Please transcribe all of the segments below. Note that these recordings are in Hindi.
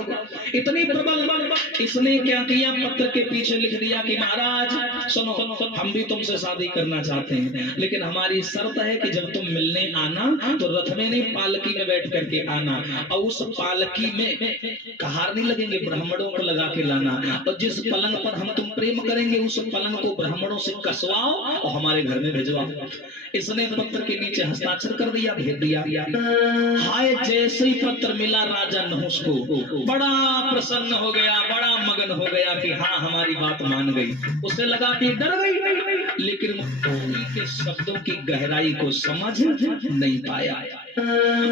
होगा। इतनी प्रबल इसने क्या किया, पत्र के पीछे लिख दिया कि महाराज सुनो, हम भी तुमसे शादी करना चाहते हैं, लेकिन हमारी शर्त है कि जब तुम मिलने आना तो रथ में नहीं पालकी में बैठ करके आना, और उस पालकी में कहार नहीं लगेंगे, ब्राह्मणों को लगा के लाना, और जिस पलंग पर हम तुम प्रेम करेंगे उस पलंग को ब्राह्मणों से कसवाओ और हमारे घर में भिजवाओ। इसने पत्र के नीचे हस्ताक्षर कर दिया, भेज दिया। हाय जैसे ही पत्र मिला राजा नहुष को बड़ा प्रसन्न हो गया, बड़ा मगन हो गया कि हाँ हमारी बात मान गई। उसे लगा कि डर गई, लेकिन के शब्दों की गहराई को समझ नहीं पाया।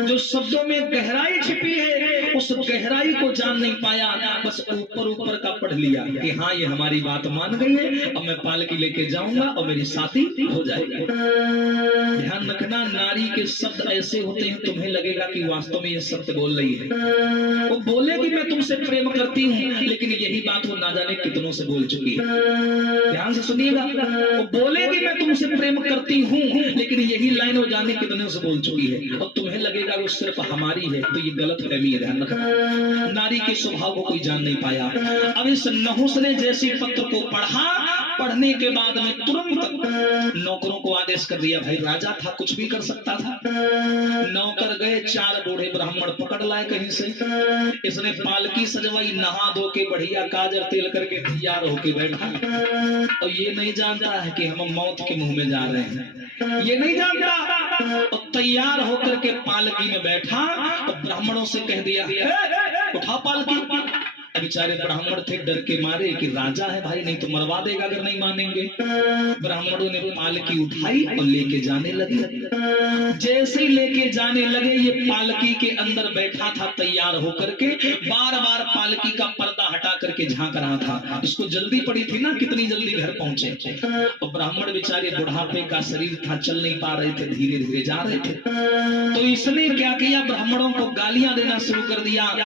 जो शब्दों में गहराई छिपी है उस गहराई को जान नहीं पाया, बस ऊपर ऊपर का पढ़ लिया कि हाँ ये हमारी बात मान गई है, अब मैं पालकी लेके जाऊंगा और मेरी शादी हो जाएगी। ध्यान रखना, नारी के शब्द ऐसे होते हैं तुम्हें लगेगा कि वास्तव में ये सत्य बोल रही है। वो बोलेगी मैं तुमसे प्रेम करती हूँ, लेकिन यही बात वो ना जाने कितनों से बोल चुकी है। ध्यान से सुनिएगा, वो बोलेगी मैं तुमसे प्रेम करती हूँ, लेकिन यही लाइन वो जाने कितने से बोल चुकी है, और तुम्हें लगेगा वो सिर्फ हमारी है, तो ये गलत फहमी है। ध्यान रखना, नारी के स्वभाव को कोई जान नहीं पाया। अब इस नहुष ने जैसे पत्र को पढ़ा, पढ़ने के बाद में तुरंत नौकरों को आदेश कर दिया, भाई राजा था कुछ भी कर सकता था। नौकर गए, 4 बूढ़े ब्राह्मण पकड़ लाए कहीं से। इसने पालकी सजवाई, नहा धो के बढ़िया काजर तेल करके तैयार होके बैठा, और ये नहीं जानता है कि हम मौत के मुंह में जा रहे हैं, ये नहीं जानता। और तैयार होकर के पालकी में बैठा और ब्राह्मणों से कह दिया उठा पालकी। बेचारे ब्राह्मण थे डर के मारे कि राजा है भाई, नहीं तो मरवा देगा अगर नहीं मानेंगे। ब्राह्मणों ने पालकी उठाई और लेके जाने लगे। जैसे ही लेके जाने लगे, ये पालकी के अंदर बैठा था तैयार होकर के, बार बार पालकी का पर्दा हटा करके झांक रहा था। इसको जल्दी पड़ी थी ना, कितनी जल्दी घर पहुंचे। और ब्राह्मण बेचारे बुढ़ापे का शरीर था, चल नहीं पा रहे थे, धीरे धीरे जा रहे थे। तो इसने क्या किया, ब्राह्मणों को गालियां देना शुरू कर दिया।